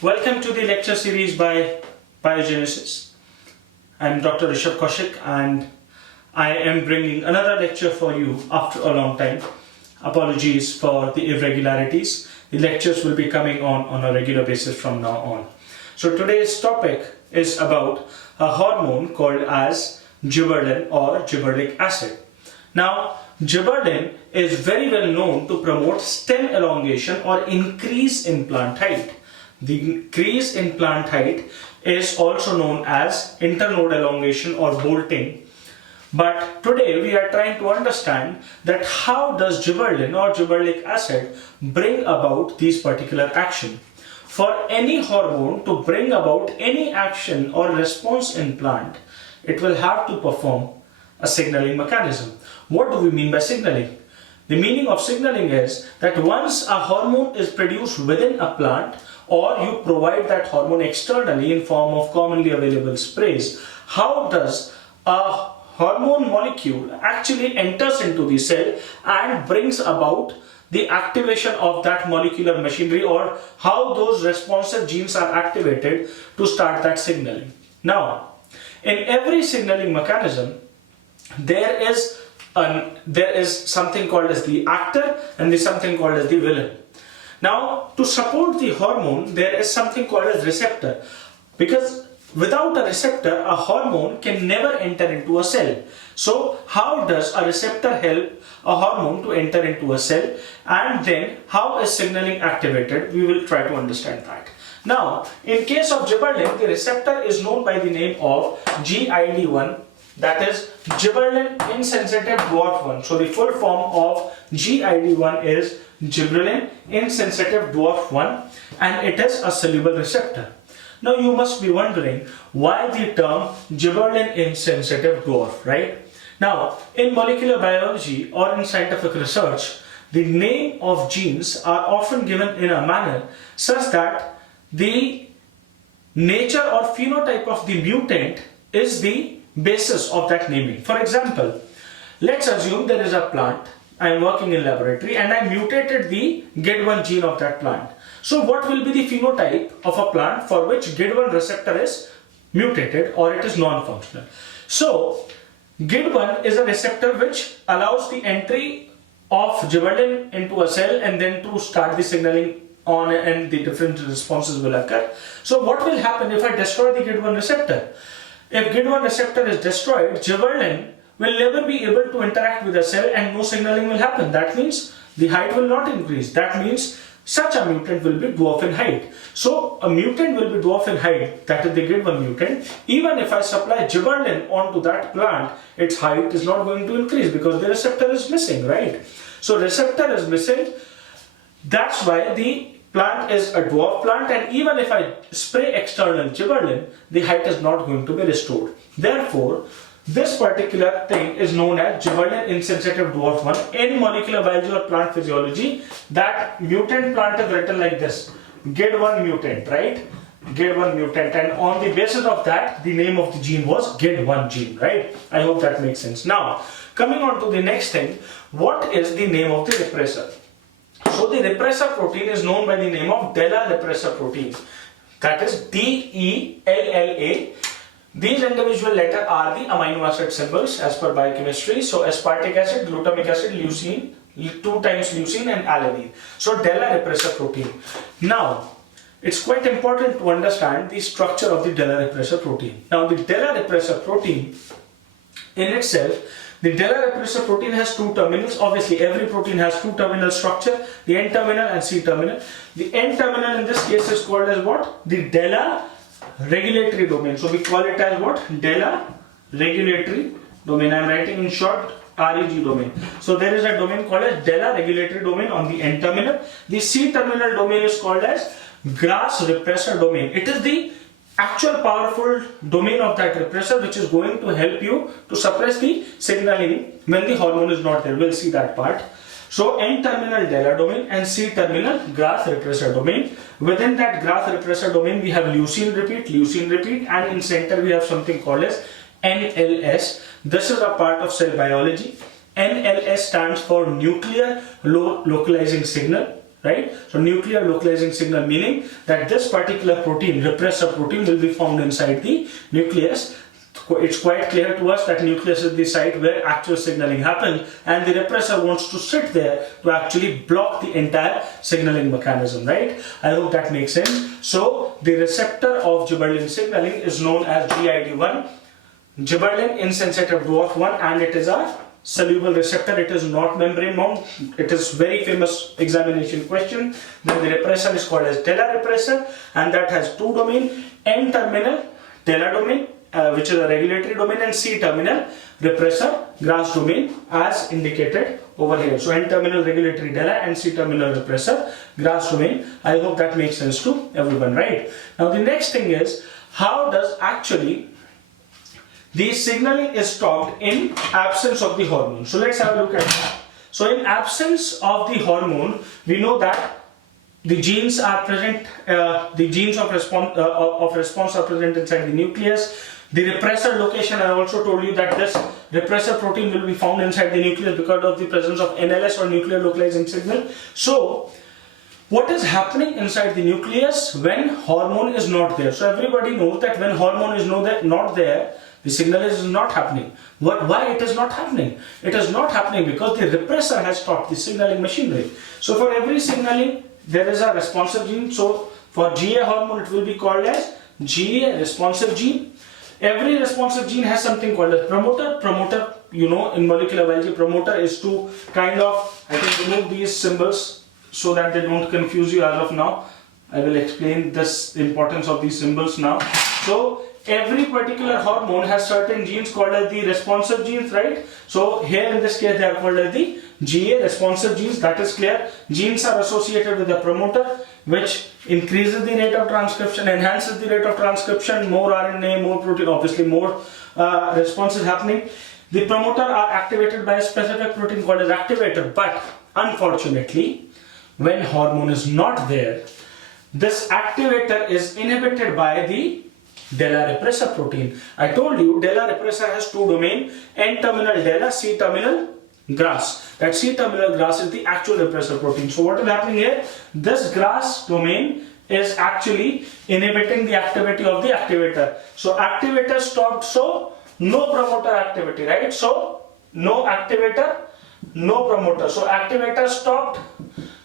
Welcome to the lecture series by Biogenesis. I'm Dr. Rishabh Kaushik and I am bringing another lecture for you after a long time. Apologies for the irregularities. The lectures will be coming on a regular basis from now on. So today's topic is about a hormone called as gibberellin or gibberellic acid. Now, gibberellin is very well known to promote stem elongation or increase in plant height. The increase in plant height is also known as internode elongation or bolting. But today we are trying to understand that how does gibberellin or gibberellic acid bring about these particular action. For any hormone to bring about any action or response in plant, it will have to perform a signaling mechanism. What do we mean by signaling? The meaning of signaling is that once a hormone is produced within a plant or you provide that hormone externally in form of commonly available sprays, how does a hormone molecule actually enters into the cell and brings about the activation of that molecular machinery, or how those responsive genes are activated to start that signaling. Now, in every signaling mechanism, there is something called as the actor and there's something called as the villain. Now, to support the hormone, there is something called as receptor, because without a receptor, a hormone can never enter into a cell. So, how does a receptor help a hormone to enter into a cell, and then how is signaling activated? We will try to understand that. Now, in case of gibberellin, the receptor is known by the name of GID1, that is Gibberellin Insensitive Dwarf 1. So the full form of GID1 is Gibberellin Insensitive Dwarf 1, and it is a soluble receptor. Now you must be wondering why the term Gibberellin Insensitive Dwarf, right? Now, in molecular biology or in scientific research, the name of genes are often given in a manner such that the nature or phenotype of the mutant is the basis of that naming. For example, let's assume there is a plant, I am working in laboratory and I mutated the GID1 gene of that plant. So what will be the phenotype of a plant for which GID1 receptor is mutated or it is non-functional? So GID1 is a receptor which allows the entry of gibberellin into a cell and then to start the signaling on, and the different responses will occur. So what will happen if I destroy the GID1 receptor? If GID1 receptor is destroyed, gibberellin will never be able to interact with the cell and no signaling will happen. That means the height will not increase. That means such a mutant will be dwarf in height. So a mutant will be dwarf in height, that is the GID1 mutant. Even if I supply gibberellin onto that plant, its height is not going to increase because the receptor is missing, right? So receptor is missing. That's why the plant is a dwarf plant, and even if I spray external gibberellin, the height is not going to be restored. Therefore, this particular thing is known as Gibberellin Insensitive Dwarf 1. In molecular biology or plant physiology, that mutant plant is written like this, GID1 mutant, right? GID1 mutant, and on the basis of that, the name of the gene was GID1 gene, right? I hope that makes sense. Now, coming on to the next thing, what is the name of the repressor? So the repressor protein is known by the name of DELLA repressor protein, that is DELLA. These individual letters are the amino acid symbols as per biochemistry. So aspartic acid, glutamic acid, leucine, 2 times leucine and alanine. So DELLA repressor protein. Now, it's quite important to understand the structure of the DELLA repressor protein. Now, the DELLA repressor protein in itself, the DELLA repressor protein has 2 terminals. Obviously, every protein has 2 terminal structure, the N terminal and C terminal. The N terminal in this case is called as what? The DELLA regulatory domain. So we call it as what? DELLA regulatory domain. I am writing in short REG domain. So there is a domain called as DELLA regulatory domain on the N terminal. The C terminal domain is called as GRAS repressor domain. It is the actual powerful domain of that repressor which is going to help you to suppress the signaling when the hormone is not there. We'll see that part. So N terminal DELLA domain and C terminal GRAS repressor domain. Within that GRAS repressor domain we have leucine repeat, and in center we have something called as NLS. This is a part of cell biology. NLS stands for nuclear localizing signal. right? So nuclear localizing signal, meaning that this particular protein, repressor protein, will be found inside the nucleus. It's quite clear to us that nucleus is the site where actual signaling happens, and the repressor wants to sit there to actually block the entire signaling mechanism, right? I hope that makes sense. So the receptor of Gibberellin signaling is known as GID1, Gibberellin insensitive dwarf 1, and it is a soluble receptor. It is not membrane bound. It is very famous examination question. Then the repression is called as DELLA repressor, and that has two domains: N-terminal DELLA domain, which is a regulatory domain, and C-terminal repressor GRAS domain, as indicated over here. So N-terminal regulatory DELLA and C-terminal repressor GRAS domain. I hope that makes sense to everyone, right? Now the next thing is, how does actually the signaling is stopped in absence of the hormone? So let's have a look at that. So in absence of the hormone, we know that the genes are present, the genes of response are present inside the nucleus. The repressor location, I also told you that this repressor protein will be found inside the nucleus because of the presence of NLS, or nuclear localizing signal. So what is happening inside the nucleus when hormone is not there? So everybody knows that when hormone is not there, the signal is not happening. Why it is not happening? It is not happening because the repressor has stopped the signaling machinery. So for every signaling, there is a responsive gene. So for GA hormone, it will be called as GA responsive gene. Every responsive gene has something called as promoter. Promoter, you know, in molecular biology, promoter is to kind of, I can remove these symbols so that they don't confuse you as of now. I will explain this importance of these symbols now. So every particular hormone has certain genes called as the responsive genes, right? So here in this case they are called as the GA responsive genes. That is clear. Genes are associated with the promoter, which increases the rate of transcription, enhances the rate of transcription, more RNA, more protein, obviously more response is happening. The promoter are activated by a specific protein called as activator, but unfortunately when hormone is not there, this activator is inhibited by the DELLA repressor protein. I told you DELLA repressor has two domains: N-terminal DELLA, C-terminal GRAS. That C-terminal GRAS is the actual repressor protein. So what is happening here? This GRAS domain is actually inhibiting the activity of the activator. So activator stopped, so no promoter activity, right? So no activator, no promoter. So activator stopped,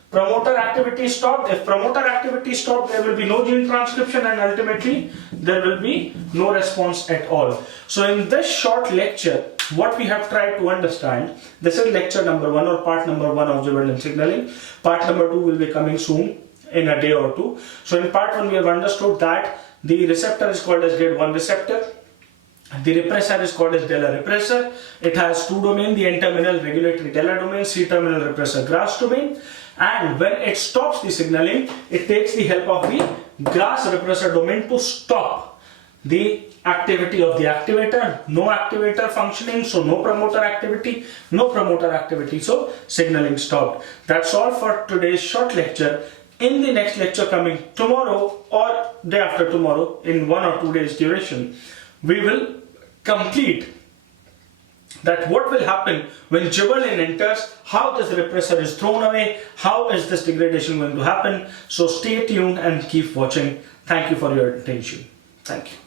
promoter activity stopped. If promoter activity stopped, there will be no gene transcription, and ultimately there will be no response at all. So in this short lecture, what we have tried to understand, this is lecture number 1 or part number 1 of Gibberellin signaling. Part number 2 will be coming soon in a day or two. So in part 1 we have understood that the receptor is called as GID1 receptor. The repressor is called as DELLA repressor. It has two domains: the N-terminal regulatory DELLA domain, C-terminal repressor GRAS domain. And when it stops the signaling, it takes the help of the GRAS repressor domain to stop the activity of the activator. No activator functioning, so no promoter activity. No promoter activity, so signaling stopped. That's all for today's short lecture. In the next lecture coming tomorrow or day after tomorrow, in 1 or 2 days duration, we will complete that what will happen when Gibberellin enters, how this repressor is thrown away, how is this degradation going to happen. So stay tuned and keep watching. Thank you for your attention. Thank you.